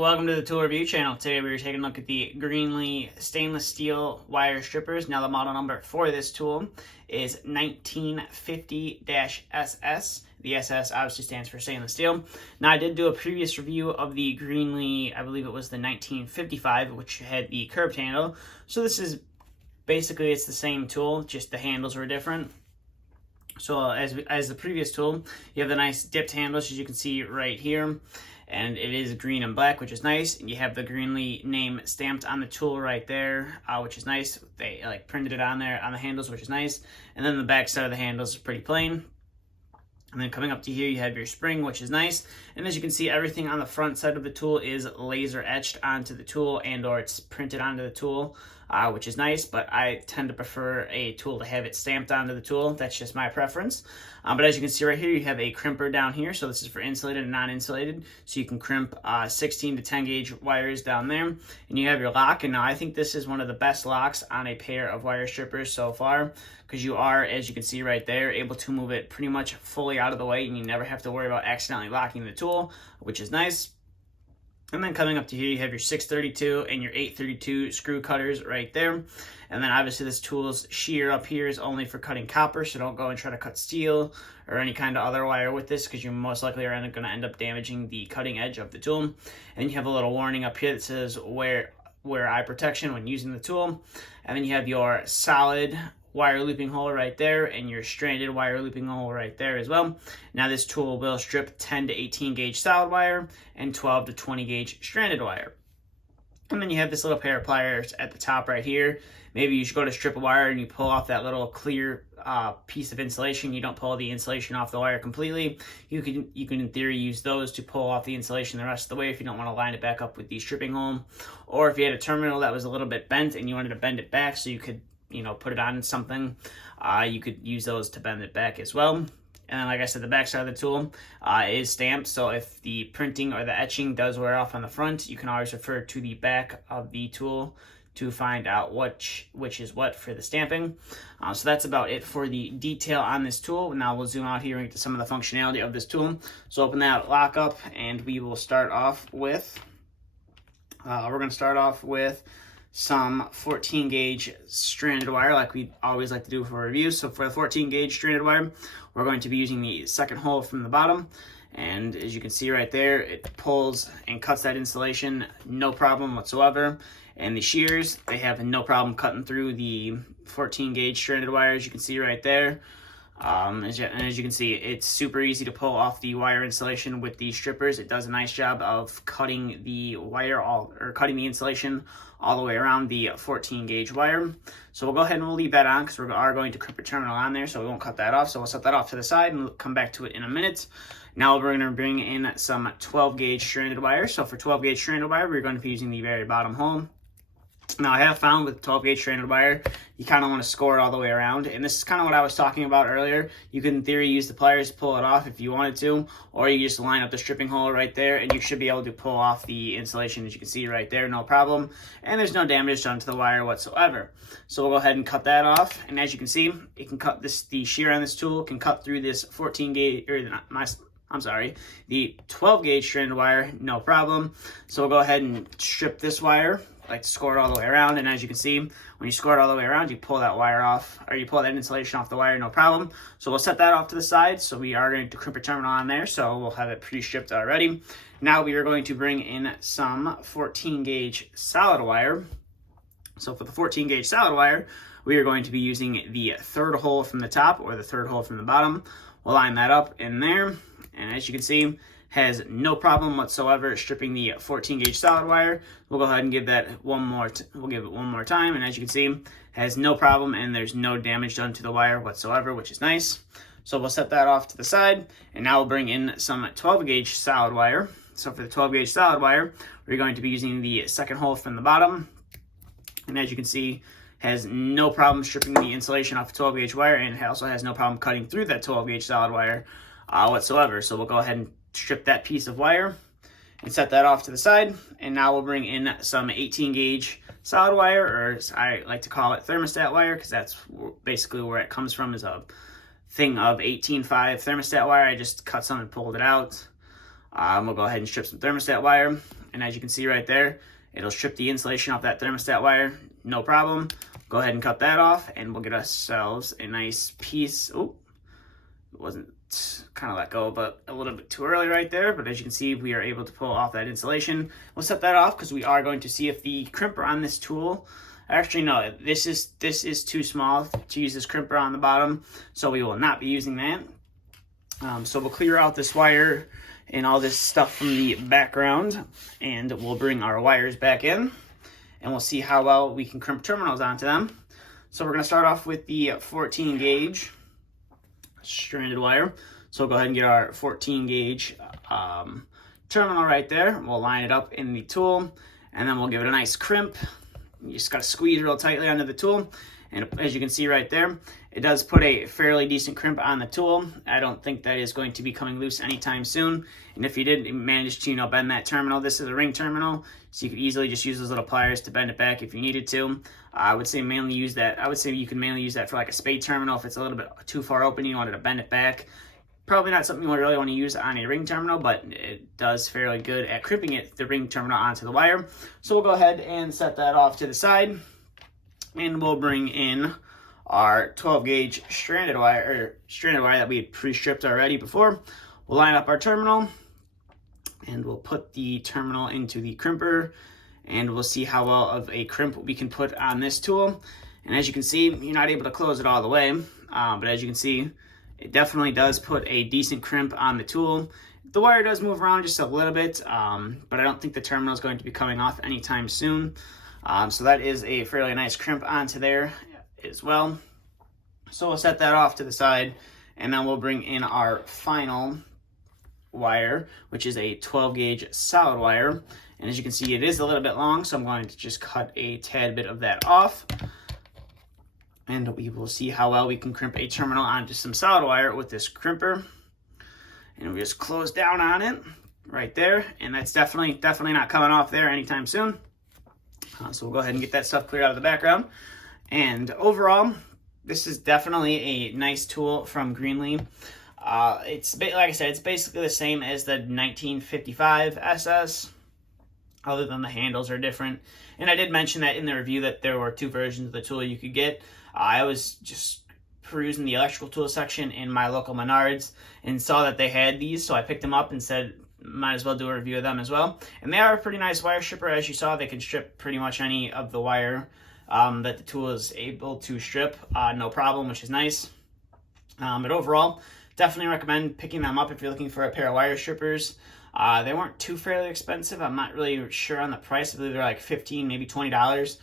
Welcome to the tool review channel. Today we are taking a look at the Greenlee stainless steel wire strippers. Now the model number for this tool is 1950-SS. The SS obviously stands for stainless steel. Now I did do a previous review of the Greenlee, I believe it was the 1955, which had the curved handle. So this is basically, it's the same tool, just the handles were different. So as the previous tool, you have the nice dipped handles, as you can see right here. And it is green and black, which is nice. And you have the Greenlee name stamped on the tool right there, which is nice. They printed it on there on the handles, which is nice. And then the back side of the handles is pretty plain. And then coming up to here, you have your spring, which is nice. And as you can see, everything on the front side of the tool is laser etched onto the tool, and or it's printed onto the tool, which is nice. But I tend to prefer a tool to have it stamped onto the tool. That's just my preference. But as you can see right here, you have a crimper down here. So this is for insulated and non-insulated. So you can crimp 16 to 10 gauge wires down there. And you have your lock. And now I think this is one of the best locks on a pair of wire strippers so far, because you are, as you can see right there, able to move it pretty much fully out of the way, and you never have to worry about accidentally locking the tool, which is nice. And then coming up to here, you have your 632 and your 832 screw cutters right there. And then obviously this tool's shear up here is only for cutting copper, so don't go and try to cut steel or any kind of other wire with this, because you most likely are going to end up damaging the cutting edge of the tool. And you have a little warning up here that says wear eye protection when using the tool. And then you have your solid wire looping hole right there, and your stranded wire looping hole right there as well. Now this tool will strip 10 to 18 gauge solid wire and 12 to 20 gauge stranded wire. And then you have this little pair of pliers at the top right here. Maybe you should go to strip a wire and you pull off that little clear piece of insulation. You don't pull the insulation off the wire completely. You can in theory use those to pull off the insulation the rest of the way if you don't want to line it back up with the stripping hole. Or if you had a terminal that was a little bit bent and you wanted to bend it back so you could put it on something, you could use those to bend it back as well. And then, like I said, the back side of the tool is stamped, so if the printing or the etching does wear off on the front, you can always refer to the back of the tool to find out which is what for the stamping. So that's about it for the detail on this tool. Now we'll zoom out here and get to some of the functionality of this tool. So open that lock up, and we will start off with, we're going to start off with some 14 gauge stranded wire, like we always like to do for reviews. So for the 14 gauge stranded wire, we're going to be using the second hole from the bottom. And as you can see right there, it pulls and cuts that insulation, no problem whatsoever. And the shears, they have no problem cutting through the 14 gauge stranded wire, as you can see right there. As you can see, it's super easy to pull off the wire insulation with these strippers. It does a nice job of cutting the wire cutting the insulation all the way around the 14 gauge wire. So we'll go ahead and we'll leave that on because we are going to crimp a terminal on there, so we won't cut that off. So we'll set that off to the side and we'll come back to it in a minute. Now we're going to bring in some 12 gauge stranded wire. So for 12 gauge stranded wire, we're going to be using the very bottom hole. Now, I have found with 12 gauge stranded wire, you kind of want to score it all the way around. And this is kind of what I was talking about earlier. You could, in theory, use the pliers to pull it off if you wanted to, or you just line up the stripping hole right there, and you should be able to pull off the insulation, as you can see right there, no problem. And there's no damage done to the wire whatsoever. So we'll go ahead and cut that off. And as you can see, it can cut the shear on this tool can cut through this 14 gauge, the 12 gauge stranded wire, no problem. So we'll go ahead and strip this wire, like to score it all the way around. And as you can see, when you score it all the way around, you pull that wire off, or you pull that insulation off the wire, no problem. So we'll set that off to the side. So we are going to crimp a terminal on there, so we'll have it pre-stripped already. Now we are going to bring in some 14 gauge solid wire. So for the 14 gauge solid wire, we are going to be using the third hole from the top, or the third hole from the bottom. We'll line that up in there, and as you can see, has no problem whatsoever stripping the 14 gauge solid wire. We'll go ahead and give that we'll give it one more time, and as you can see, has no problem, and there's no damage done to the wire whatsoever, which is nice. So we'll set that off to the side, and now we'll bring in some 12 gauge solid wire. So for the 12 gauge solid wire, we're going to be using the second hole from the bottom, and as you can see, has no problem stripping the insulation off the 12 gauge wire, and it also has no problem cutting through that 12 gauge solid wire whatsoever. So we'll go ahead and strip that piece of wire and set that off to the side. And now we'll bring in some 18 gauge solid wire, or as I like to call it, thermostat wire, because that's basically where it comes from, is a thing of 18.5 thermostat wire. I just cut some and pulled it out. We'll go ahead and strip some thermostat wire. And as you can see right there, it'll strip the insulation off that thermostat wire, no problem. Go ahead and cut that off, and we'll get ourselves a nice piece. Oh, it wasn't kind of let go, but a little bit too early right there. But as you can see, we are able to pull off that insulation. We'll set that off because we are going to see if the crimper on this tool, actually no, this is too small to use this crimper on the bottom, so we will not be using that. So we'll clear out this wire and all this stuff from the background, and we'll bring our wires back in, and we'll see how well we can crimp terminals onto them. So we're going to start off with the 14 gauge stranded wire. So we'll go ahead and get our 14 gauge terminal right there. We'll line it up in the tool, and then we'll give it a nice crimp. You just got to squeeze real tightly onto the tool, and as you can see right there, it does put a fairly decent crimp on the tool. I don't think that is going to be coming loose anytime soon. And if you did manage to, bend that terminal, this is a ring terminal, so you could easily just use those little pliers to bend it back if you needed to. I would say mainly use that. I would say you can mainly use that for like a spade terminal if it's a little bit too far open, you wanted to bend it back. Probably not something you really want to use on a ring terminal, but it does fairly good at crimping it, the ring terminal, onto the wire. So we'll go ahead and set that off to the side, and we'll bring in our 12 gauge stranded wire that we had pre-stripped already before. We'll line up our terminal, and we'll put the terminal into the crimper, and we'll see how well of a crimp we can put on this tool. And as you can see, you're not able to close it all the way, but as you can see, it definitely does put a decent crimp on the tool. The wire does move around just a little bit, but I don't think the terminal is going to be coming off anytime soon. So that is a fairly nice crimp onto there as well. So we'll set that off to the side, and then we'll bring in our final wire, which is a 12 gauge solid wire. And as you can see, it is a little bit long, so I'm going to just cut a tad bit of that off, and we will see how well we can crimp a terminal onto some solid wire with this crimper. And we just close down on it right there, and that's definitely not coming off there anytime soon. So we'll go ahead and get that stuff cleared out of the background. And overall, this is definitely a nice tool from Greenlee. It's like I said, it's basically the same as the 1955 SS, other than the handles are different. And I did mention that in the review that there were two versions of the tool you could get. I was just perusing the electrical tool section in my local Menards and saw that they had these, so I picked them up and said might as well do a review of them as well. And they are a pretty nice wire stripper. As you saw, they can strip pretty much any of the wire that the tool is able to strip, no problem, which is nice. But overall, definitely recommend picking them up if you're looking for a pair of wire strippers. They weren't too fairly expensive. I'm not really sure on the price. I believe they're like $15, maybe $20,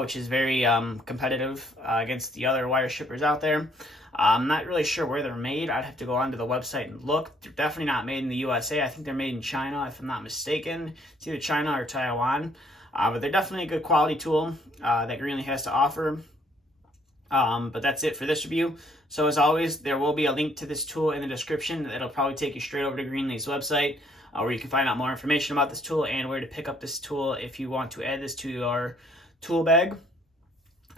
which is very competitive against the other wire strippers out there. I'm not really sure where they're made. I'd have to go onto the website and look. They're definitely not made in the USA. I think they're made in China, if I'm not mistaken. It's either China or Taiwan. But they're definitely a good quality tool that Greenlee has to offer. But that's it for this review. So as always, there will be a link to this tool in the description. It'll probably take you straight over to Greenlee's website, where you can find out more information about this tool and where to pick up this tool if you want to add this to your tool bag.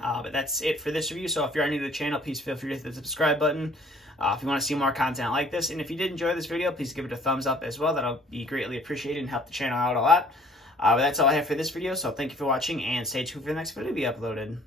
But that's it for this review. So if you're new to the channel, please feel free to hit the subscribe button if you want to see more content like this. And if you did enjoy this video, please give it a thumbs up as well. That'll be greatly appreciated and help the channel out a lot. But that's all I have for this video. So thank you for watching, and stay tuned for the next video to be uploaded.